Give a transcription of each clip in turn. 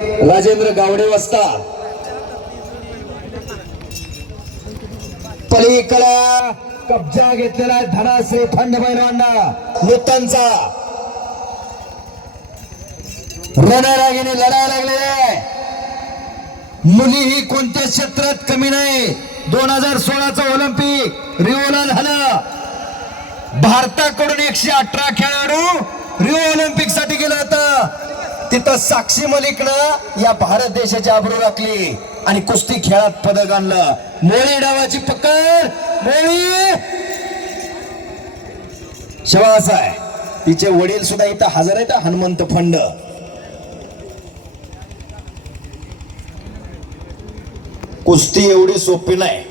राजेंद्र गावडे वस्ता पलीकडा कब्जा घेतलेला आहे धनाश्री फंड पैलवांना नूतनचा रणरागिणी लढायला लागलेले आहे. मुलीही कोणत्या क्षेत्रात कमी नाही. 2016चं ऑलिम्पिक रिओला झालं. भारताकडून 118 खेळाडू रिओ ऑलिम्पिक साठी गेला होता. तिथं साक्षी मलिकनं या भारत देशाची आबरू राखली आणि कुस्ती खेळात पदक आणलं. मोळी डावाची पकड मोळी शवास आहे. तिचे वडील सुद्धा इथं हजर आहेत. हनुमंत फंड कुस्ती एवढी सोपी नाही.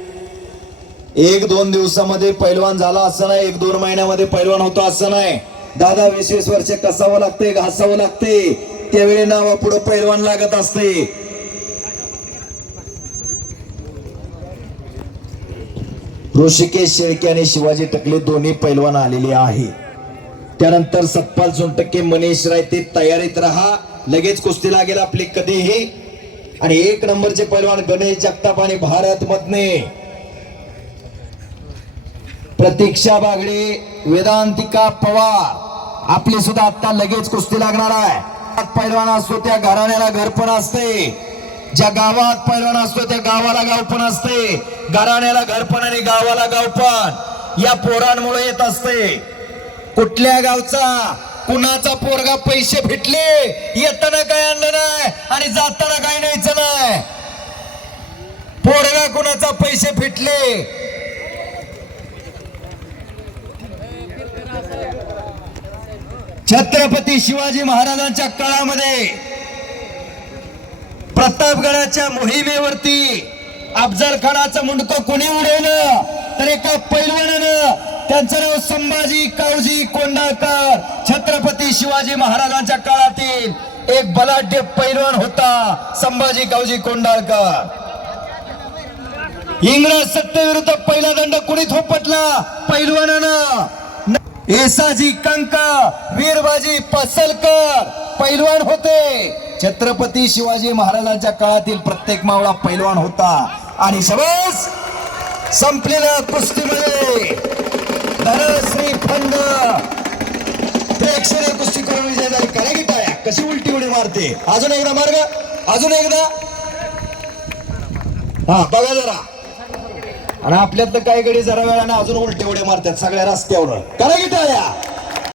1-2 दिवसामध्ये पैलवान झाला असं नाही. 1-2 महिन्यामध्ये पैलवान होतो असं नाही. 10-20 वर्ष कसावं लागते घासावं लागते. त्यावेळी नावा पुढे पैलवान लागत असते. ऋषिकेश शेळके आणि शिवाजी टकले दोन्ही पैलवान आलेले आहे. त्यानंतर सतपाल सोनटक्के मनीष रायते तयारीत राहा. लगेच कुस्ती लागेल आपली कधीही. आणि 1 नंबरचे पैलवान गणेश जगताप आणि भारत मधने प्रतीक्षा बागडे वेदांतिका पवार आपली सुद्धा आता लगेच कुस्ती लागणार आहे. पैलवान असतो त्या घराण्याला घर पण असते. ज्या गावात पैलवान असतो त्या गावाला गाव पण असते. घराण्याला घर पण आणि गावाला गाव पण या पोरांमुळे येत असते. कुठल्या गावचा कुणाचा पोरगा पैसे भेटले येताना काय आणलं नाही आणि जाताना काय न्यायचं नाही. पोरगा कुणाचा पैसे भेटले छत्रपती शिवाजी महाराजांच्या काळामध्ये प्रतापगडाच्या मोहिमेवरती अफजल खानाचं मुंडकं कोणी उडवलं तर एका पैलवानानं त्यांचं नाव संभाजी कावजी कोंढाळकर छत्रपती शिवाजी महाराजांच्या काळातील एक बलाढ्य पैलवान होता संभाजी कावजी कोंढाळकर. इंग्रज सत्तेविरुद्ध पहिला दंड कुणी थोपटला पैलवानानं. येसाजी कंका वीरबाजी पसलकर पैलवान होते. छत्रपती शिवाजी महाराजांच्या काळातील प्रत्येक मावळा पैलवान होता. आणि सबस संपलेल्या कुस्तीमध्ये धनश्री फंड प्रेक्षणीय कुस्ती करून विजय झाली. करा की टाळ्या. कशी उलटी उडी मारते. अजून एकदा मार्ग अजून एकदा हा बघा जरा. आणि आपल्यात तर काही गडी जरा वेळाने अजून उलटे उड्या मारतात सगळ्या रस्त्यावर. करा की टाळ्या.